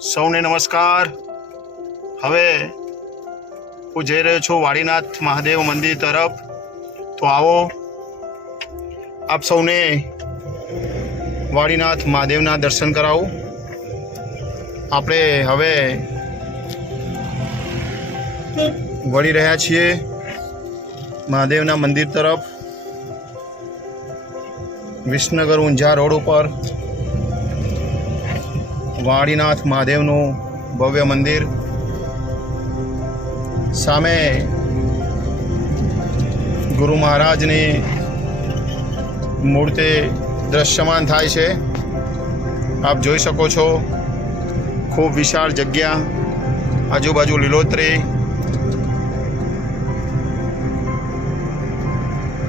સૌને નમસ્કાર. હવે હું જઈ રહ્યો છું વાડીનાથ મહાદેવ મંદિર તરફ. તો આવો, આપ સૌને વાડીનાથ મહાદેવના દર્શન કરાવું. આપણે હવે વળી રહ્યા છીએ મહાદેવના મંદિર તરફ. વિસનગર ઊંઝા રોડ ઉપર. વાડીનાથ મહાદેવનું ભવ્ય મંદિર. સામે ગુરુ મહારાજની મૂર્તિ દ્રશ્યમાન થાય છે. આપ જોઈ શકો છો, ખૂબ વિશાળ જગ્યા, આજુબાજુ લીલોતરી.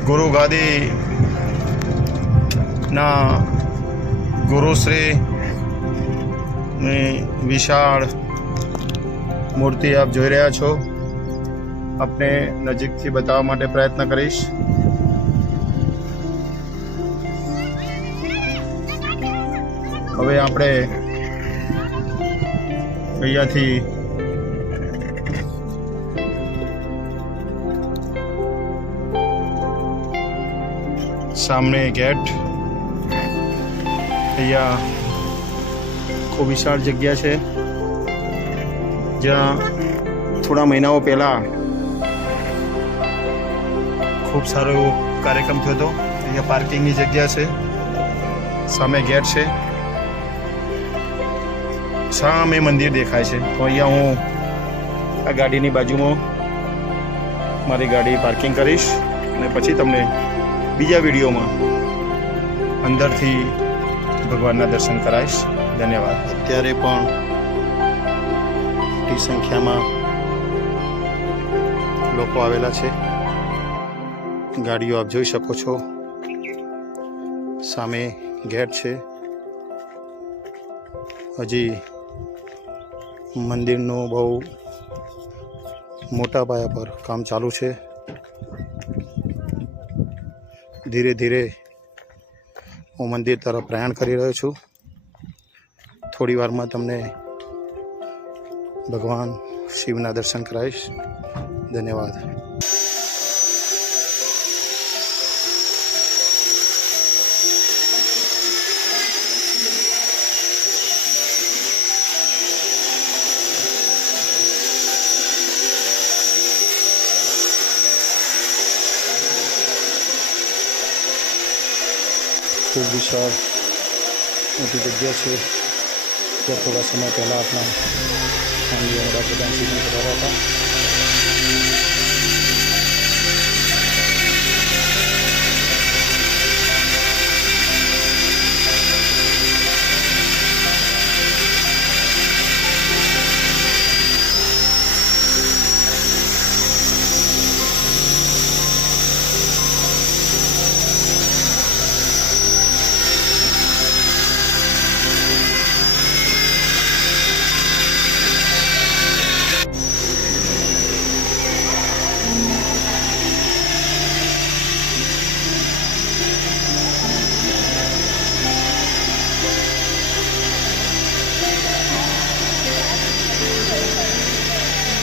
ગુરુ ગાદી ના ગુરુશ્રી વિશાળ મૂર્તિ આપ જોઈ રહ્યા છો. આપને નજીકથી બતાવવા માટે પ્રયત્ન કરીશ. હવે આપણે અહીંયાથી સામને ગેટ. અહીંયા ખૂબ વિશાળ જગ્યા છે. જ્યાં થોડા મહિનાઓ પહેલાં ખૂબ સારો એવો કાર્યક્રમ થયો હતો. અહીંયા પાર્કિંગની જગ્યા છે. સામે ગેટ છે. સામે મંદિર દેખાય છે. તો અહીંયા હું આ ગાડીની બાજુમાં મારી ગાડી પાર્કિંગ કરીશ અને પછી તમને બીજા વિડીયોમાં અંદરથી ભગવાનના દર્શન કરાવીશ. ધન્યવાદ. અત્યારે પણ મોટી સંખ્યામાં લોકો આવેલા છે. ગાડીઓ આપ જોઈ શકો છો. સામે ગેટ છે. હજી મંદિરનું બહુ મોટા પાયા પર કામ ચાલુ છે. ધીરે ધીરે હું મંદિર તરફ પ્રયાણ કરી રહ્યો છું. થોડી વારમાં તમને ભગવાન શિવના દર્શન કરાવીશ. ધન્યવાદ. ખૂબ વિશાળ મોટી જગ્યા છે. ત્યાં થોડા સમય પહેલાં આપણા સ્વામી વડાપ્રધાન શ્રીને પધાર્યા હતા